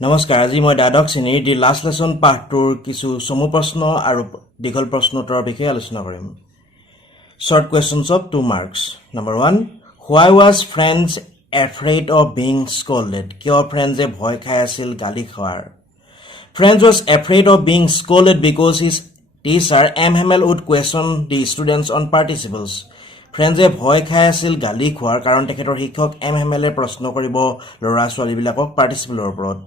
নমস্কাৰ আজি মই দ্বাদশ শ্ৰেণীৰ দি লাষ্ট লেসন পাঠটোৰ কিছু চমু প্ৰশ্ন আৰু দীঘল প্ৰশ্ন উত্তৰৰ বিষয়ে আলোচনা কৰিম short questions of 2 marks number 1 why was friends afraid of being scolded কিয় ফ্ৰেন্ডছে ভয় খাই আছিল গালি খোৱাৰ friends was afraid of being scolded because his teacher MHML would question the students on participles ফ্ৰেন্ডছে ভয় খাই আছিল গালি খোৱাৰ কাৰণ তেখেতৰ শিক্ষক MHML এ প্ৰশ্ন কৰিব লৰা ছোৱালী বিলাকক পাৰ্টিসিপলৰ ওপৰত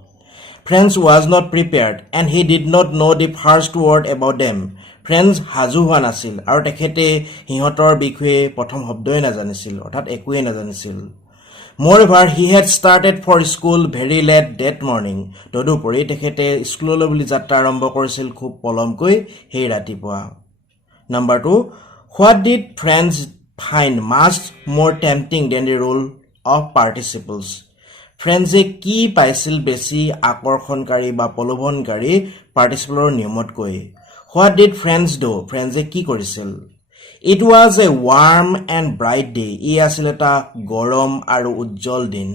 Friends was not prepared and he did not know the first word about them. Friends হাজু হোৱা নাছিল আৰু তেখেতে হিহঁতৰ বিষয়ে প্ৰথম শব্দই নাজানিছিল অৰ্থাৎ একোৱে নাজানিছিল Moreover he had started for school very late that morning. তদুপৰি তেখেতে স্কুললৈ বুলি যাত্ৰা আৰম্ভ কৰিছিল খুব পলমকৈ সেই ৰাতিপুৱা Number 2 What did friends find much more tempting than the role of participles? ফ্ৰেন্ডছে কি পাইছিল বেছি আকৰ্ষণকাৰী বা প্ৰলোভনকাৰী পাৰ্টিসিপলৰ নিয়মতকৈ What did friends do? ফ্ৰেন্ডছে কি কৰিছিল It was a warm and bright day. ই আছিল এটা গৰম আৰু উজ্জ্বল দিন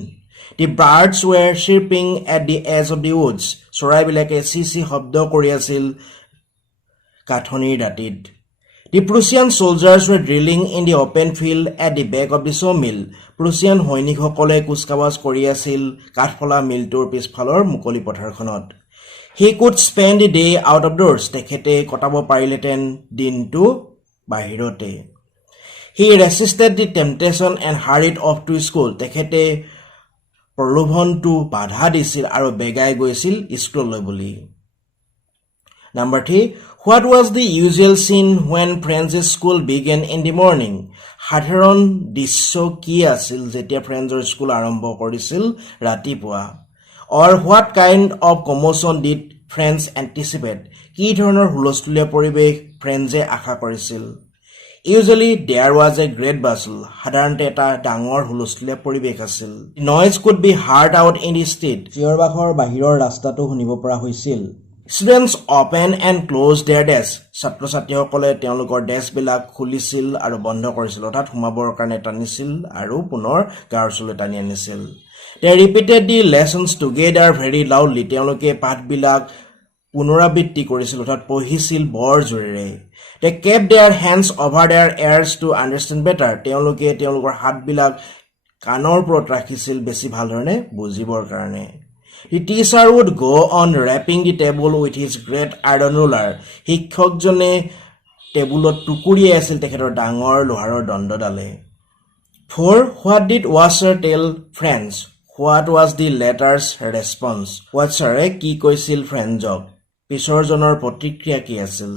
The birds were chirping at the edge of the woods. চৰাইবিলাকে চিচি শব্দ কৰি আছিল কাঠনিৰ দাঁতিত The Prussian soldiers were drilling in the open field at the back of the sawmill. Prussian সৈনিকসকলে কুচকাৱাজ কৰি আছিল কাঠফলা মিলটোৰ পিছফালৰ মুকলি পথাৰখনত He could spend the day out of doors. তেখেতে কটাব পাৰিলেতেন দিনটো বাহিৰতে He resisted the temptation and hurried off to school. তেখেতে প্ৰলোভনটো বাধা দিছিল আৰু বেগাই গৈছিল স্কুললৈ বুলি Number 3 What was the usual scene when friends' school began in the morning? সাধাৰণ দৃশ্য কি আছিল যেতিয়া ফ্ৰেন্ডৰ স্কুল আৰম্ভ কৰিছিল ৰাতিপুৱা Or what kind of commotion did friends anticipate? কি ধৰণৰ হুলস্থুলীয়া পৰিৱেশ ফ্ৰেন্ডে আশা কৰিছিল Usually there was a great bustle. সাধাৰণতে এটা ডাঙৰ হুলস্থুলীয়া পৰিৱেশ আছিল Noise could be heard out in the street. চিঞৰ-বাখৰ বাহিৰৰ ৰাস্তাটো শুনিব পৰা হৈছিল Students open and close their desks. ছাত্ৰ-ছাত্ৰীসকলে তেওঁলোকৰ ডেস্কবিলাক খুলিছিল আৰু বন্ধ কৰিছিল অৰ্থাৎ সোমাবৰ কাৰণে টানিছিল আৰু পুনৰ গাৰচলৈ টানি আনিছিল They repeated the lessons together very loudly. তেওঁলোকে পাঠবিলাক পুনৰাবৃত্তি কৰিছিল অৰ্থাৎ পঢ়িছিল বৰ জোৰেৰে They kept their hands over their ears to understand better. তেওঁলোকে তেওঁলোকৰ হাতবিলাক কাণৰ ওপৰত ৰাখিছিল বেছি ভালধৰণে বুজিবৰ কাৰণে The teacher would go on wrapping the table with his great iron ruler. শিক্ষকজনে টেবুলত টুকুৰিয়াই আছিল তেখেতৰ ডাঙৰ লোহাৰৰ দণ্ডডালে 4 What did Watcher tell friends? What was the latter's response? Watcher কি কৈছিল ফ্ৰেন্ডক পিছৰজনৰ প্ৰতিক্ৰিয়া কি আছিল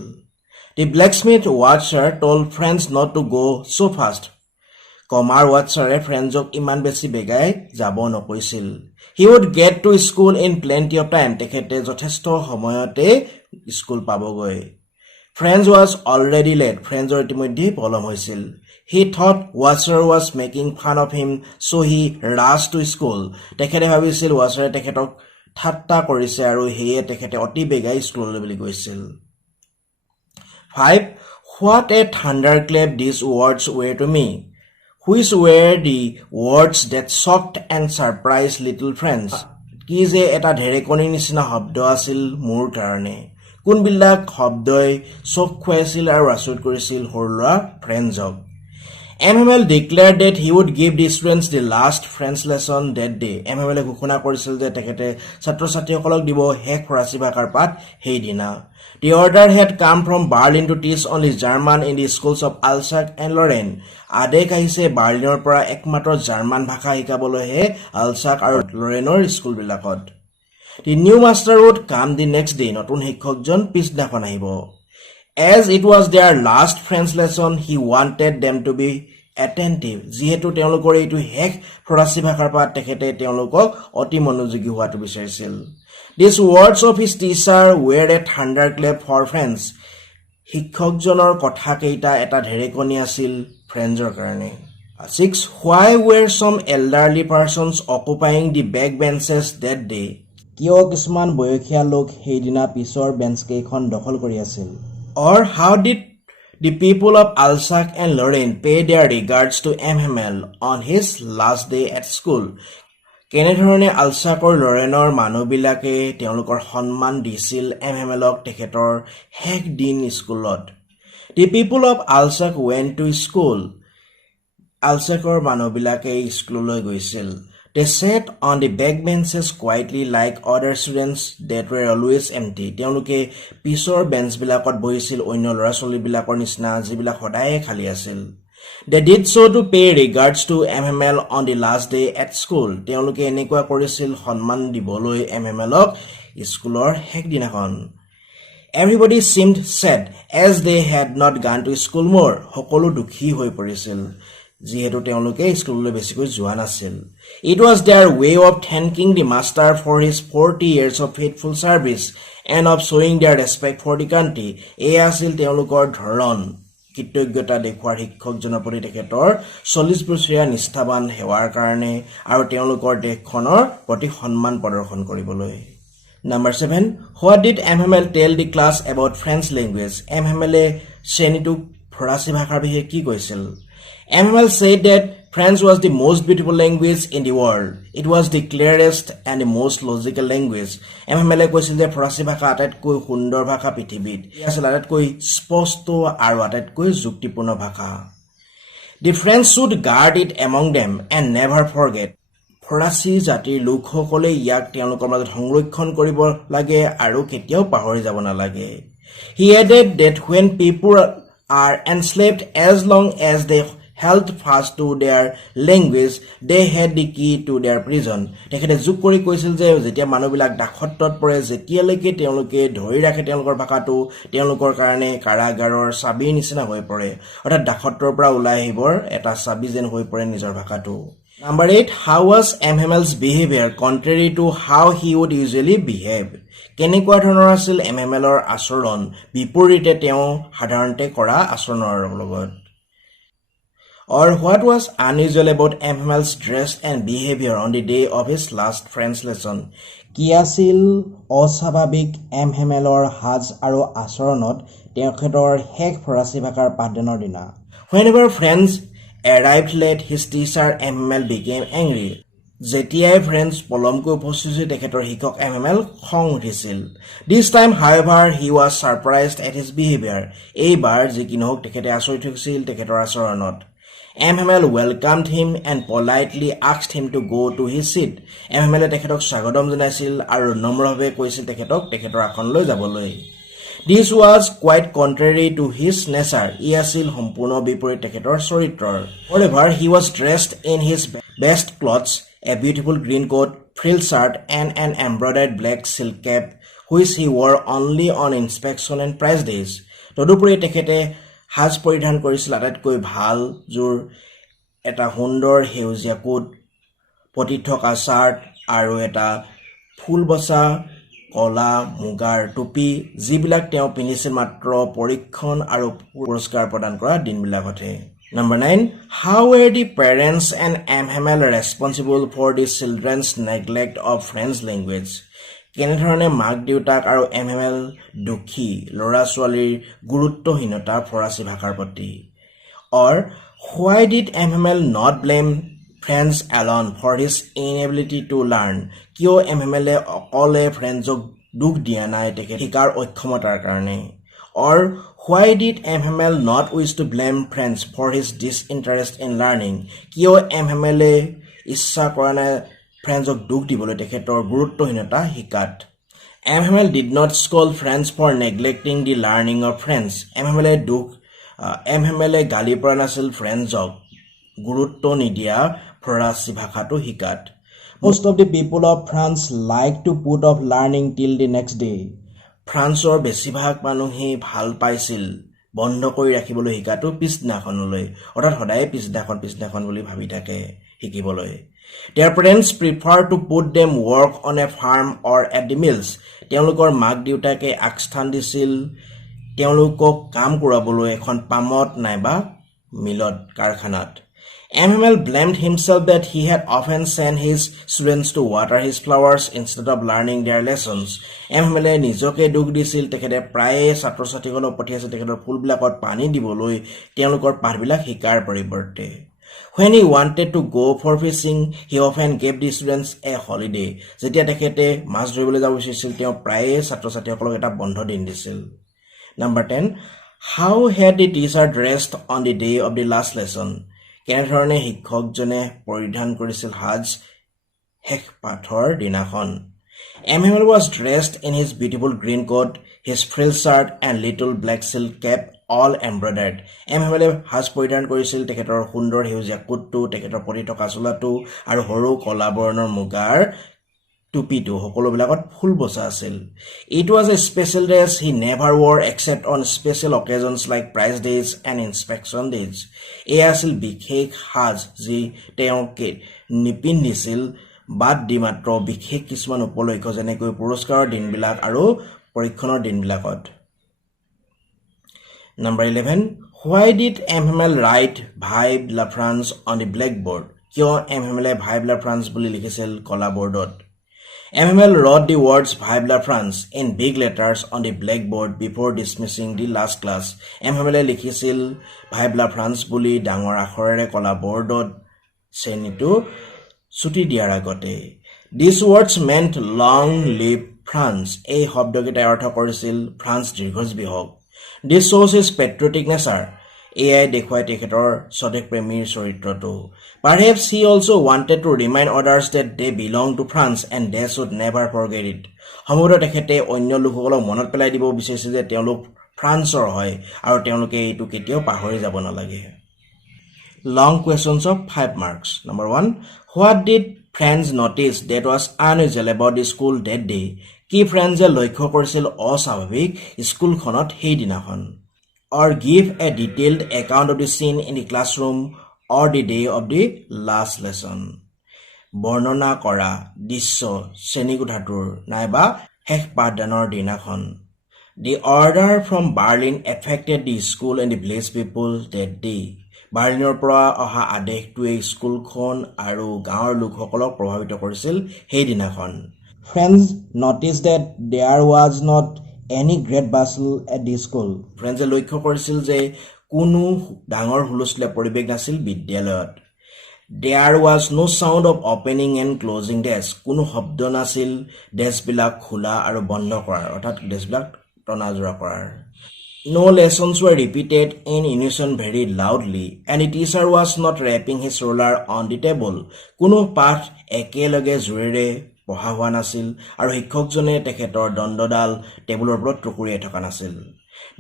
The blacksmith Watcher told friends not to go so fast. কমাৰ Watcher ফ্ৰেন্ডক ইমান বেছি বেগাই যাব নকৈছিল He would get to school in plenty of time. তেখেতে যথেষ্ট সময়তে স্কুল পাবগৈ Friends was already late. Friends ইতিমধ্যে পলম হৈছিল He thought Watcher was making fun of him, so he rushed to school. তেখেতে ভাবিছিল Watcher তেখেতক ঠাট্টা কৰিছে আৰু হেয়ে তেখেতে অতি বেগাই স্কুললৈ বুলি গৈছিল 5 What a thunderclap these words were to me. Which were the words that shocked and surprised little friends? কি যে এটা ঢেৰেকনিৰ নিচিনা শব্দ আছিল মোৰ কাৰণে কোনবিলাক শব্দই চক খুৱাইছিল আৰু আচৰিত কৰিছিল সৰু ল'ৰা ফ্ৰেন্ডক MML declared that he would give the students the last French lesson that day. MML ঘোষণা কৰিছিল যে তেখেতে ছাত্ৰ-ছাত্ৰীসকলক দিব শেষ ফৰাচী ভাষাৰ পাঠ সেই দিনা The order had come from Berlin to teach only German in the schools of Alsace and Lorraine. আদেশ আহিছে বাৰ্লিনৰ পৰা একমাত্ৰ জাৰ্মান ভাষা শিকাবলৈহে আলছাক আৰু লৰেনৰ স্কুলবিলাকত The new master would come the next day. নতুন শিক্ষকজন পিছদিনাখন আহিব As it was their last French lesson, he wanted them to be attentive. যিহেতু তেওঁলোকৰ এইটো শেষ ফৰাচী ভাষাৰ পাঠ তেখেতে তেওঁলোকক অতি মনোযোগী হোৱাটো বিচাৰিছিল These words of his teacher were a thunderclap for friends. শিক্ষকজনৰ কথা কেইটা এটা ঢেৰেকনি আছিল ফ্ৰেন্ডৰ কাৰণে 6 Why were some elderly persons occupying the back benches that day? কিয় কিছুমান বয়সীয়া লোক সেইদিনা পিছৰ বেঞ্চ কেইখন দখল কৰি আছিল Or how did the people of Alsace and Lorraine pay their regards to MML on his last day at school? কেনেধৰণে আলচাকৰ লৰেনৰ মানুহবিলাকে তেওঁলোকৰ সন্মান দিছিল এমএমএলক তেখেতৰ শেষ দিন স্কুলত। The people of Alsak went to school. আলচাকৰ মানুহবিলাকে স্কুললৈ গৈছিল। They sat on the backbenches quietly like other students that were always empty. তেওঁলোকে পিছৰ বেঞ্চবিলাকত বহিছিল অন্য ল'ৰা ছোৱালীবিলাকৰ নিচিনা যিবিলাক সদায়ে খালী আছিল। They did so to pay regards to MML on the last day at school. তেওঁলোকে এনেকুৱা কৰিছিল সন্মান দিবলৈ MMLক স্কুলৰ শেষ দিনাখন। Everybody seemed sad as they had not gone to school more. সকলো দুখী হৈ পৰিছিল যিহেতু তেওঁলোকে স্কুললৈ বেছিকৈ যোৱা নাছিল। It was their way of thanking the master for his 40 years of faithful service and of showing their respect for the country. এয়া আছিল তেওঁলোকৰ ধৰণ কৃতজ্ঞতা দেখুৱাৰ শিক্ষকজনৰ প্ৰতি তেখেতৰ 40 বছৰীয়া নিষ্ঠাবান সেৱাৰ কাৰণে আৰু তেওঁলোকৰ দেশখনৰ প্ৰতি সন্মান প্ৰদৰ্শন কৰিবলৈ। Number 7. What did MML tell the class about French language? MML শ্ৰেণীটোক ফৰাচী ভাষাৰ বিষয়ে কি কৈছিল? MML said that French was the most beautiful language in the world. It was the clearest and the most logical language. MML কৈছিল যে ফৰাচী ভাষা আটাইতকৈ সুন্দৰ ভাষা পৃথিৱীত। ই আছিল আটাইতকৈ স্পষ্ট আৰু আটাইতকৈ যুক্তিপূৰ্ণ ভাষা। The French should guard it among them and never forget. ফৰাচী জাতিৰ লোকসকলে ইয়াক তেওঁলোকৰ মাজত সংৰক্ষণ কৰিব লাগে আৰু কেতিয়াও পাহৰি যাব নালাগে। He added that when people are enslaved, as long as they held fast to their language, they had the key to their prison. তেখেতে যোগ কৰি কৈছিল যে যেতিয়া মানুহবিলাক দাসত্বত পৰে যেতিয়ালৈকে তেওঁলোকে ধৰি ৰাখে তেওঁলোকৰ ভাষাটো তেওঁলোকৰ কাৰণে কাৰাগাৰৰ চাবিৰ নিচিনা হৈ পৰে অৰ্থাৎ দাসত্বৰ পৰা ওলাই আহিবৰ এটা চাবি যেন হৈ পৰে নিজৰ ভাষাটো। Number 8. How was MML's behavior contrary to how he would usually behave? কেনেকুৱা ধৰণৰ আছিল MMLৰ আচৰণ বিপৰীতে তেওঁ সাধাৰণতে কৰা আচৰণৰ লগত। Or what was unusual about MML's dress and behavior on the day of his last French lesson? কি আছিল অস্বাভাৱিক MMLৰ সাজ আৰু আচৰণত তেখেতৰ শেষ ফৰাচী ভাষাৰ পাঠদানৰ দিনা? Whenever friends arrived late, his teacher MML became angry. যেতিয়াই ফ্ৰেন্স পলমকৈ উপস্থিত হৈছিল তেখেতৰ শিক্ষক MML খং উঠিছিল। This time, however, he was surprised at his behavior. এইবাৰ যি কি নহওক তেখেতে আচৰিত হৈছিল তেখেতৰ আচৰণত। MML welcomed him and politely asked him to go to his seat. MML তেখেতক স্বাগতম জনাইছিল আৰু নম্ৰভাৱে কৈছিল তেখেতক তেখেতৰ আসনলৈ যাবলৈ। This was quite contrary to his nature. ই আছিল সম্পূৰ্ণ বিপৰীত তেখেতৰ চৰিত্ৰৰ। However, he was dressed in his best clothes, a beautiful green coat, frilled shirt, and an embroidered black silk cap, which he wore only on inspection and prize days. তদুপৰি তেখেতে সাজ পৰিধান কৰিছিল আটাইতকৈ ভাল যোৰ এটা সুন্দৰ সেউজীয়া কোট পতি থকা চাৰ্ট আৰু এটা ফুল বসা কলা মুগাৰ টুপি যিবিলাক তেওঁ পিন্ধিছিল মাত্ৰ পৰীক্ষণ আৰু পুৰস্কাৰ প্ৰদান কৰা দিনবিলাকতে। Number 9. How were the parents and MML responsible for the children's neglect of French language? কেনেধৰণে মাক দেউতাক আৰু MML দুখী ল'ৰা ছোৱালীৰ গুৰুত্বহীনতা ফৰাচী ভাষাৰ প্ৰতি? Or why did MML not blame French alone for his inability to learn? কিয় MML অকলে ফ্ৰেন্সক দুখ দিয়া নাই তেখেত শিকাৰ অক্ষমতাৰ কাৰণে? Or why did MML not wish to blame French for his disinterest in learning? কিয় MML ইচ্ছা কৰা নাই ফ্ৰেন্সক দুখ দিবলৈ তেখেতৰ গুৰুত্বহীনতা শিকাত? MML did not scold French for neglecting the learning of French. MML গালি পৰা নাছিল ফ্ৰেন্সক গুৰুত্ব নিদিয়া ফৰাচী ভাষাটো শিকাত। Most of the people of France like to put off learning till the next day. ফ্ৰান্সৰ বেছিভাগ মানুহেই ভাল পাইছিল বন্ধ কৰি ৰাখিবলৈ শিকাটো পিছদিনাখনলৈ অৰ্থাৎ সদায় পিছদিনাখন বুলি ভাবি থাকে শিকিবলৈ। Their parents prefer to put them work on a farm or at the mills. তেওঁলোকৰ মাক দেউতাকে আগস্থান দিছিল তেওঁলোকক কাম কৰাবলৈ এখন পামত নাইবা মিলত কাৰখানাত। MML blamed himself that he had often sent his students to water his flowers instead of learning their lessons. MML নিজকে দুখ দিছিল তেখেতে প্ৰায়ে ছাত্ৰ ছাত্ৰীসকলক পঠিয়াইছিল তেখেতৰ ফুলবিলাকত পানী দিবলৈ তেওঁলোকৰ পাঠবিলাক শিকাৰ পৰিৱৰ্তে। When he wanted to go for fishing, he often gave the students a holiday. যেতিয়া তেখেতে মাছ ধৰিবলৈ যাব বিচাৰিছিল তেওঁ প্ৰায়ে ছাত্ৰ-ছাত্ৰীসকলক এটা বন্ধ দিন দিছিল। Number 10. How had the teacher dressed on the day of the last lesson? কেনেধৰণে শিক্ষকজনে পৰিধান কৰিছিল সাজ শেষ পাঠৰ দিনাখন? Emmanuel was dressed in his beautiful green coat, his frill shirt and little black silk cap, all embroidered. Emmanuel সাজ পৰিধান কৰিছিল তেখেতৰ সুন্দৰ সেউজীয়া কোটটো, তেখেতৰ পৰি থকা চোলাটো আৰু সৰু কলা বৰণৰ মুগাৰ টুপিটো সকলোবিলাকত ফুল বচা আছিল। It was a special dress he never wore except on special occasions like prize days and inspection days. এয়া আছিল বিশেষ সাজ যি তেওঁকে নিপিন্ধিছিল বাদ দি মাত্ৰ বিশেষ কিছুমান উপলক্ষ যেনেকৈ পুৰস্কাৰৰ দিনবিলাক আৰু পৰীক্ষণৰ দিনবিলাকত। Number 11. Why did Emmanuel write Vive la France on the blackboard? কিয় এমহেমেলে Vive la France বুলি লিখিছিল কলা বৰ্ডত? Emmanuel wrote the words Vive la France in big letters on the blackboard before dismissing the last class. Emmanuel লিখিছিল Vive la France বুলি ডাঙৰ আখৰেৰে কলা বৰ্ডত শ্ৰেণীটো ছুটি দিয়াৰ আগতে। These words meant long live France. এই শব্দকেইটাই অৰ্থ কৰিছিল ফ্ৰান্স দীৰ্ঘজীৱী হওক। This shows his patriotic nature. এয়াই দেখুৱাই তেখেতৰ স্বদেশপ্ৰেমীৰ চৰিত্ৰটো। Perhaps he also wanted to remind others that they belong to France and they should never forget it. সম্ভৱতঃ তেখেতে অন্য লোকসকলক মনত পেলাই দিব বিচাৰিছে যে তেওঁলোক ফ্ৰান্সৰ হয় আৰু তেওঁলোকে এইটো কেতিয়াও পাহৰি যাব নালাগে। Long questions of 5 marks. Number 1. What did friends notice that was unusual about the school that day? কি ফ্ৰেণ্ডছে লক্ষ্য কৰিছিল অস্বাভাৱিক স্কুলখনত সেই দিনাখন? Or give a detailed account of the scene in the classroom or the day of the last lesson. বৰ্ণনা কৰা দৃশ্য শ্ৰেণীকোঠাটোৰ নাইবা শেষ পাঠদানৰ দিনাখন। The order from Berlin affected the school and the village people that day. বাৰ্লিনৰ পৰা অহা আদেশটোৱে স্কুলখন আৰু গাঁৱৰ লোকসকলক প্ৰভাৱিত কৰিছিল সেই দিনাখন। Friends noticed that there was not any great bustle at the school. Friends লক্ষ্য কৰিছিল যে কোনো ডাঙৰ হুলস্থুলীয়া পৰিৱেশ নাছিল বিদ্যালয়ত। There was no sound of opening and closing desk. কোনো শব্দ নাছিল ডেস্কবিলাক খোলা আৰু বন্ধ কৰাৰ অৰ্থাৎ ডেস্কবিলাক টনাজোৰা কৰাৰ। No lessons were repeated in unison very loudly and the teacher was not rapping his ruler on the table. কোনো পাঠ একেলগে জোৰেৰে পঢ়া হোৱা নাছিল আৰু শিক্ষকজনে তেখেতৰ দণ্ডডাল টেবুলৰ ওপৰত টুকুৰিয়াই থকা নাছিল।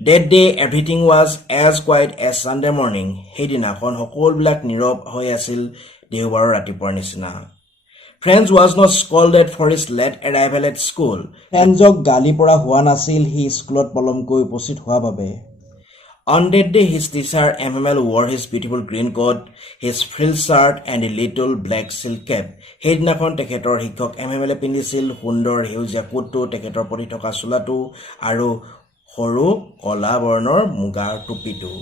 That day everything was as quiet as Sunday morning. সেইদিনাখন সকলোবিলাক নীৰৱ হৈ আছিল দেওবাৰৰ ৰাতিপুৱাৰ নিচিনা। Friends was not scolded for his late arrival at school. Friendsক গালি পৰা হোৱা নাছিল সি স্কুলত পলমকৈ উপস্থিত হোৱা বাবে। On that day his teacher Emmanuel wore his beautiful green coat, his frill shirt and a little black silk cap. সেইদিনাখন তেখেতৰ শিক্ষক এমহেমেলে পিন্ধিছিল সুন্দৰ সেউজীয়া কোটটো, তেখেতৰ পৰি থকা চোলাটো আৰু সৰু কলা বৰ্ণৰ মুগাৰ টুপিটো।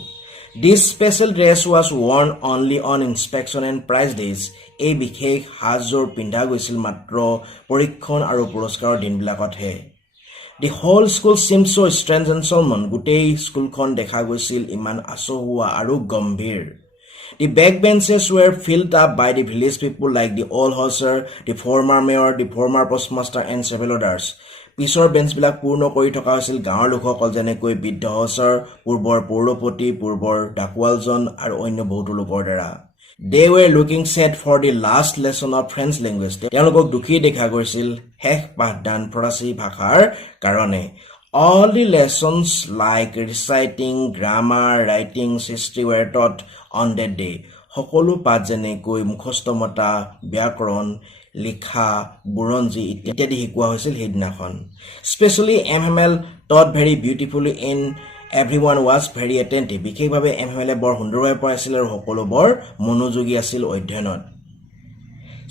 This special dress was worn only on inspection and prize days. এই বিশেষ সাজযোৰ পিন্ধা গৈছিল মাত্ৰ পৰীক্ষণ আৰু পুৰস্কাৰৰ দিনবিলাকতহে। The whole school seemed so strange and solemn. গোটেই স্কুলখন দেখা গৈছিল ইমান আচহুৱা আৰু গম্ভীৰ। The backbenches were filled up by the village people like the old hussar, the former mayor, the former postmaster and several others. পিছৰ বেঞ্চবিলাক পূৰ্ণ কৰি থকা হৈছিল গাঁৱৰ লোকসকল যেনেকৈ বৃদ্ধ হছৰ, পূৰ্বৰ পৌৰপতি, পূৰ্বৰ ডাকুৱালজন আৰু অন্য বহুতো লোকৰ দ্বাৰা। They were looking sad for the last lesson of French language. তেওঁলোকক দুখী দেখা গৈছিল শেষ পাঠদান ফৰাচী ভাষাৰ কাৰণে। All the lessons like reciting, grammar, writing, history were taught on that day. সকলো পাঠ যেনেকৈ মুখস্থ মতা, ব্যাকৰণ, লিখা, বুৰঞ্জী ইত্যাদি শিকোৱা হৈছিল সেইদিনাখন। Especially Emmanuel taught very beautifully and everyone was very attentive. বিশেষভাৱে এমহেমেলে বৰ সুন্দৰভাৱে পঢ়াইছিল আৰু সকলো বৰ মনোযোগী আছিল অধ্যয়নত।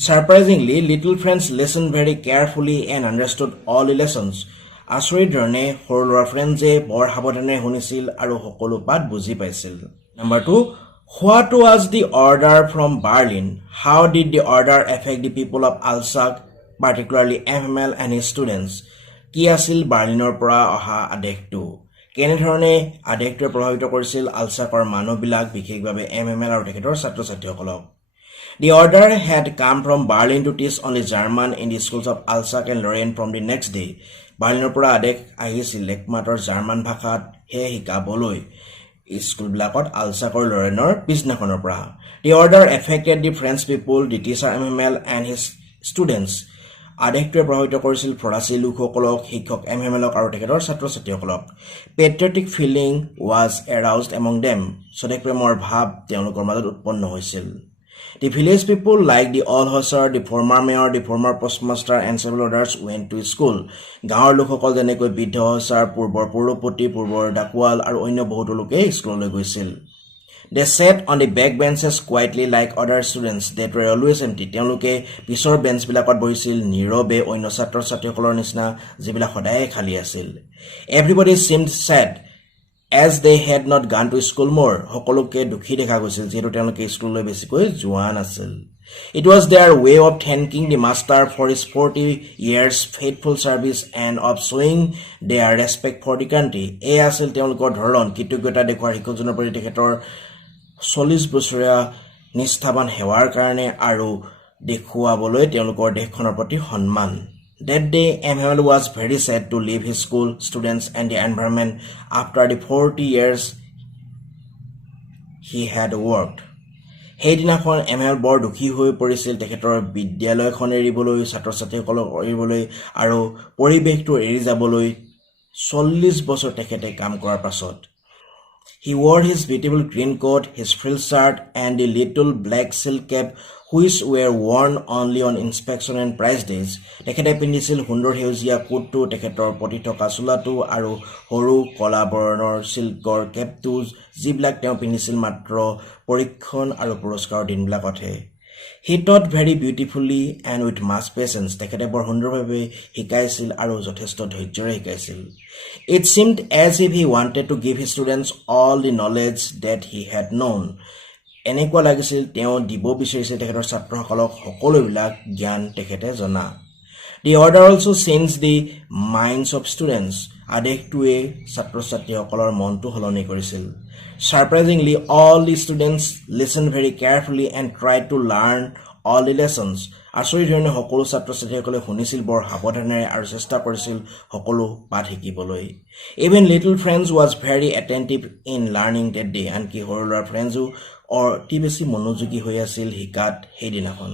Surprisingly, little friends listened very carefully and understood all the lessons. আচৰিত ধৰণে সৰু ল'ৰা ফ্ৰেণ্ডছে বৰ সাৱধানেৰে শুনিছিল আৰু সকলো পাঠ বুজি পাইছিল। Number 2. What was the order from Berlin? How did the order affect the people of Alsace, particularly Emmanuel and his students? কি আছিল বাৰ্লিনৰ পৰা অহা আদেশটো? কেনেধৰণে আদেশটোৱে প্ৰভাৱিত কৰিছিল আলচাকৰ মানুহবিলাক বিশেষভাৱে MML আৰু তেখেতৰ ছাত্ৰ-ছাত্ৰীসকলক The order had come from Berlin to teach only German in the schools of Alsac and Lorraine from the next day. Berlinৰ পৰা আদেশ আহিছিল একমাত্ৰ জাৰ্মান ভাষাত হে শিকাবলৈ স্কুলবিলাকত আলচাকৰ লৰেনৰ পিছদিনাখনৰ পৰা The order affected the French people, the teacher MML and his students. আদেশটোৱে প্ৰভাৱিত কৰিছিল ফৰাচী লোকসকলক শিক্ষক MMLক আৰু তেখেতৰ ছাত্ৰ-ছাত্ৰীসকলক Patriotic feeling was aroused among them. স্বদেশ প্ৰেমৰ ভাৱ তেওঁলোকৰ মাজত উৎপন্ন হৈছিল The village people like the old hussar, the former mayor, the former postmaster and several others went to school. গাঁৱৰ লোকসকল যেনেকৈ বৃদ্ধ হছাৰ পূৰ্বৰ পৌৰপতি পূৰ্বৰ ডাকৱাল আৰু অন্য বহুতো লোকে স্কুললৈ গৈছিল They sat on the back benches quietly like other students that were always empty. তেওঁলোকে পিছৰ বেঞ্চবিলাকত বহিছিল নীৰৱে অন্য ছাত্ৰ-ছাত্ৰীসকলৰ নিচিনা যিবিলাক সদায় খালী আছিল Everybody seemed sad as they had not gone to school more. সকলোকে দুখী দেখা গৈছিল যিহেতু তেওঁলোকে স্কুললৈ বেছিকৈ যোৱা নাছিল It was their way of thanking the master for his 40 years faithful service and of showing their respect for the country. এই আছিল তেওঁলোকৰ ধৰণ কৃতজ্ঞতা দেখুৱাৰ শিক্ষকজনৰ প্ৰতি তেখেতৰ 40 বছৰীয়া নিষ্ঠাবান সেৱাৰ কাৰণে আৰু দেখুৱাবলৈ তেওঁলোকৰ দেশখনৰ প্ৰতি সন্মান That day, MML was very sad to leave his school, students and the environment after the 40 years he had worked. সেইদিনাখন MML বৰ দুখী হৈ পৰিছিল তেখেতৰ বিদ্যালয়খন এৰিবলৈ ছাত্ৰ-ছাত্ৰীসকলক এৰিবলৈ আৰু পৰিৱেশটো এৰি যাবলৈ 40 বছৰ তেখেতে কাম কৰাৰ পাছত He wore his beautiful green coat, his frilled shirt and the little black silk cap which were worn only on inspection and prize days. তেখেতে পিন্ধিছিল সুন্দৰ সেউজীয়া কোটটো তেখেতৰ প্ৰতি থকা চোলাটো আৰু সৰু কলা বৰণৰ চিল্কৰ কেপটো যিবিলাক তেওঁ পিন্ধিছিল মাত্ৰ পৰীক্ষণ আৰু পুৰস্কাৰৰ দিনবিলাকতহে He taught very beautifully and with much patience. তেখেতে বৰ সুন্দৰভাৱে শিকাইছিল আৰু যথেষ্ট ধৈৰ্যৰে শিকাইছিল It seemed as if he wanted to give his students all the knowledge that he had known. এনেকুৱা লাগিছিল তেওঁ দিব বিচাৰিছিল তেখেতৰ ছাত্ৰসকলক সকলোবিলাক জ্ঞান তেখেতে জনা The order also changed the minds of students. আদেশটোৱে ছাত্ৰ-ছাত্ৰীসকলৰ মনটো সলনি কৰিছিল Surprisingly, all the students listened very carefully and tried to learn all the lessons. আচৰিত ধৰণে সকলো ছাত্ৰ-ছাত্ৰীসকলে শুনিছিল বৰ সাৱধানেৰে আৰু চেষ্টা কৰিছিল সকলো পাঠ শিকিবলৈ Even little friends was very attentive in learning that day. আনকি সৰু ল'ৰা ফ্ৰেণ্ডছো অতি বেছি মনোযোগী হৈ আছিল শিকাত সেইদিনাখন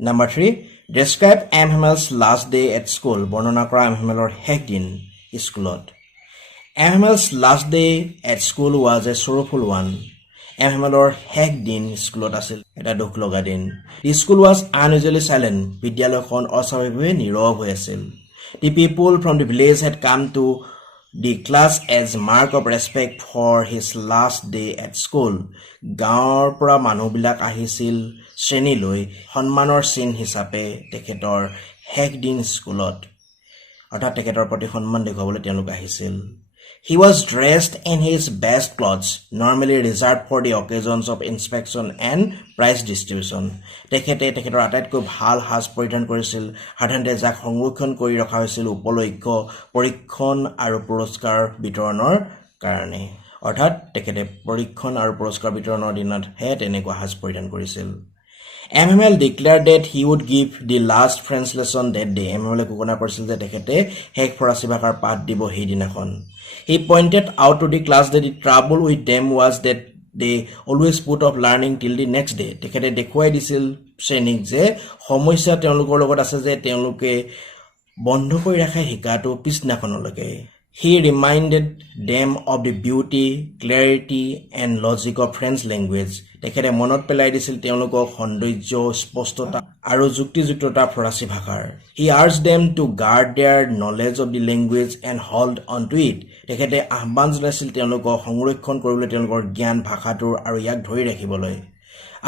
Number 3. Describe MML's last day at school. বৰ্ণনা কৰা MMLৰ শেষ দিন স্কুলত MML's last day at school was a sorrowful one. MMLৰ শেষ দিন স্কুলত আছিল এটা দুখ লগা দিন The school was unusually silent. বিদ্যালয়খন অস্বাভাৱিকভাৱে নীৰৱ হৈ আছিল The people from the village had come to the class as mark of respect for his last day at school. গাঁৱৰ পৰা মানুহবিলাক আহিছিল শ্ৰেণীলৈ সন্মানৰ চিন হিচাপে তেখেতৰ শেষ দিন স্কুলত অৰ্থাৎ তেখেতৰ প্ৰতি সন্মান দেখুৱাবলৈ তেওঁলোক আহিছিল He was dressed in his best clothes, normally reserved for the occasions of inspection and prize distribution. তেখেতে তেখেতৰ আটাইতকৈ ভাল সাজ পৰিধান কৰিছিল সাধাৰণতে যাক সংৰক্ষণ কৰি ৰখা হৈছিল উপলক্ষ্য পৰীক্ষণ আৰু পুৰস্কাৰ বিতৰণৰ কাৰণে অৰ্থাৎ তেখেতে পৰীক্ষণ আৰু পুৰস্কাৰ বিতৰণৰ দিনতহে তেনেকুৱা সাজ পৰিধান কৰিছিল MML declared that he would give the last French lesson that day. MML ঘোষণা কৰিছিল যে তেখেতে শেষ ফৰাচী ভাষাৰ পাঠ দিব সেইদিনাখন He pointed out to the class that the trouble with them was that they always put off learning till the next day. তেখেতে দেখুৱাই দিছিল শ্ৰেণীক যে সমস্যা তেওঁলোকৰ লগত আছে যে তেওঁলোকে বন্ধ কৰি ৰাখে শিকাটো পিছদিনাখনলৈকে He reminded them of the beauty, clarity and logic of French language. তেখেতে মনত পেলাই দিছিল তেওঁলোকক সৌন্দৰ্য স্পষ্টতা আৰু যুক্তিযুক্ততা ফৰাচী ভাষাৰ He urged them to guard their knowledge of the language and hold on to it. তেখেতে আহ্বান জনাইছিল তেওঁলোকক সংৰক্ষণ কৰিবলৈ তেওঁলোকৰ জ্ঞান ভাষাটোৰ আৰু ইয়াক ধৰি ৰাখিবলৈ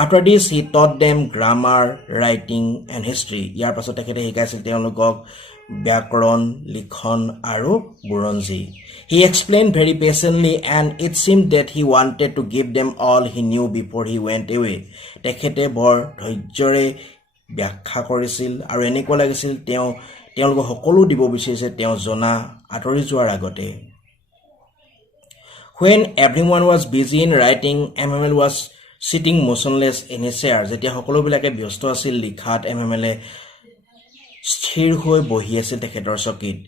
After this, he taught them grammar, writing and history. ইয়াৰ পাছত তেখেতে শিকাইছিল তেওঁলোকক ব্যাকৰণ লিখন আৰু বুৰঞ্জী He explained very patiently and it seemed that he wanted to give them all he knew before he went away. তেখেতে বৰ ধৈৰ্যৰে ব্যাখ্যা কৰিছিল আৰু এনেকুৱা লাগিছিল তেওঁলোকক সকলো দিব বিচাৰিছে তেওঁ জনা আঁতৰি যোৱাৰ আগতে When everyone was busy in writing, MML was sitting motionless in his chair. যেতিয়া সকলোবিলাকে ব্যস্ত আছিল লিখাত, MML স্থিৰ হৈ বহি আছিল তেখেতৰ চকীত.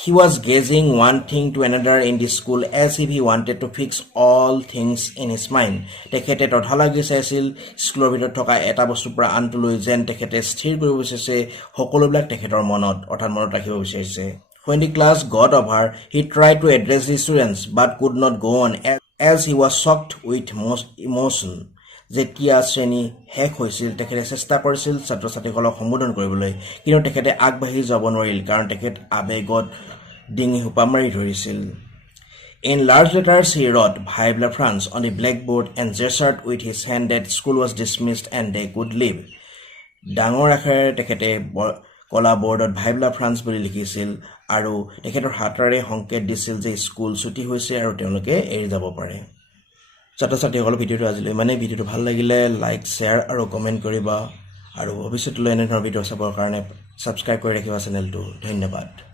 He was gazing one thing to another in the school as if he wanted to fix all things in his mind. তেখেতে তথালাগি চাইছিল স্কুলৰ ভিতৰত থকা এটা বস্তুৰ পৰা আনটোলৈ, যেন তেখেতে স্থিৰ কৰিব বিচাৰিছে সকলোবিলাক তেখেতৰ মনত, অৰ্থাৎ মনত ৰাখিব বিচাৰিছে. When the class got over, he tried to address the students but could not go on as he was shocked with emotion. যেতিয়া শ্ৰেণী শেষ হৈছিল তেখেতে চেষ্টা কৰিছিল ছাত্ৰ ছাত্ৰীসকলক সম্বোধন কৰিবলৈ, কিন্তু তেখেতে আগবাঢ়ি যাব নোৱাৰিল কাৰণ তেখেত আৱেগত ডিঙি সোপা মাৰি ধৰিছিল. In large letters he wrote "Vive la France" on the blackboard and gestured with his hand that school was dismissed and they could leave. ডাঙৰ আখৰেৰে তেখেতে কলা বৰ্ডত "Vive la France" বুলি লিখিছিল আৰু তেখেতৰ হাতেৰে সংকেত দিছিল যে স্কুল ছুটি হৈছে আৰু তেওঁলোকে এৰি যাব পাৰে. ছাত্ৰ ছাত্ৰীসকল, ভিডিঅ'টো আজিলৈ ভিডিঅ'টো ভাল লাগিলে লাইক, শ্বেয়াৰ আৰু কমেণ্ট কৰিবা আৰু ভৱিষ্যতলৈ এনেধৰণৰ ভিডিঅ' চাবৰ কাৰণে ছাবস্ক্ৰাইব কৰি ৰাখিবা চেনেলটো. ধন্যবাদ.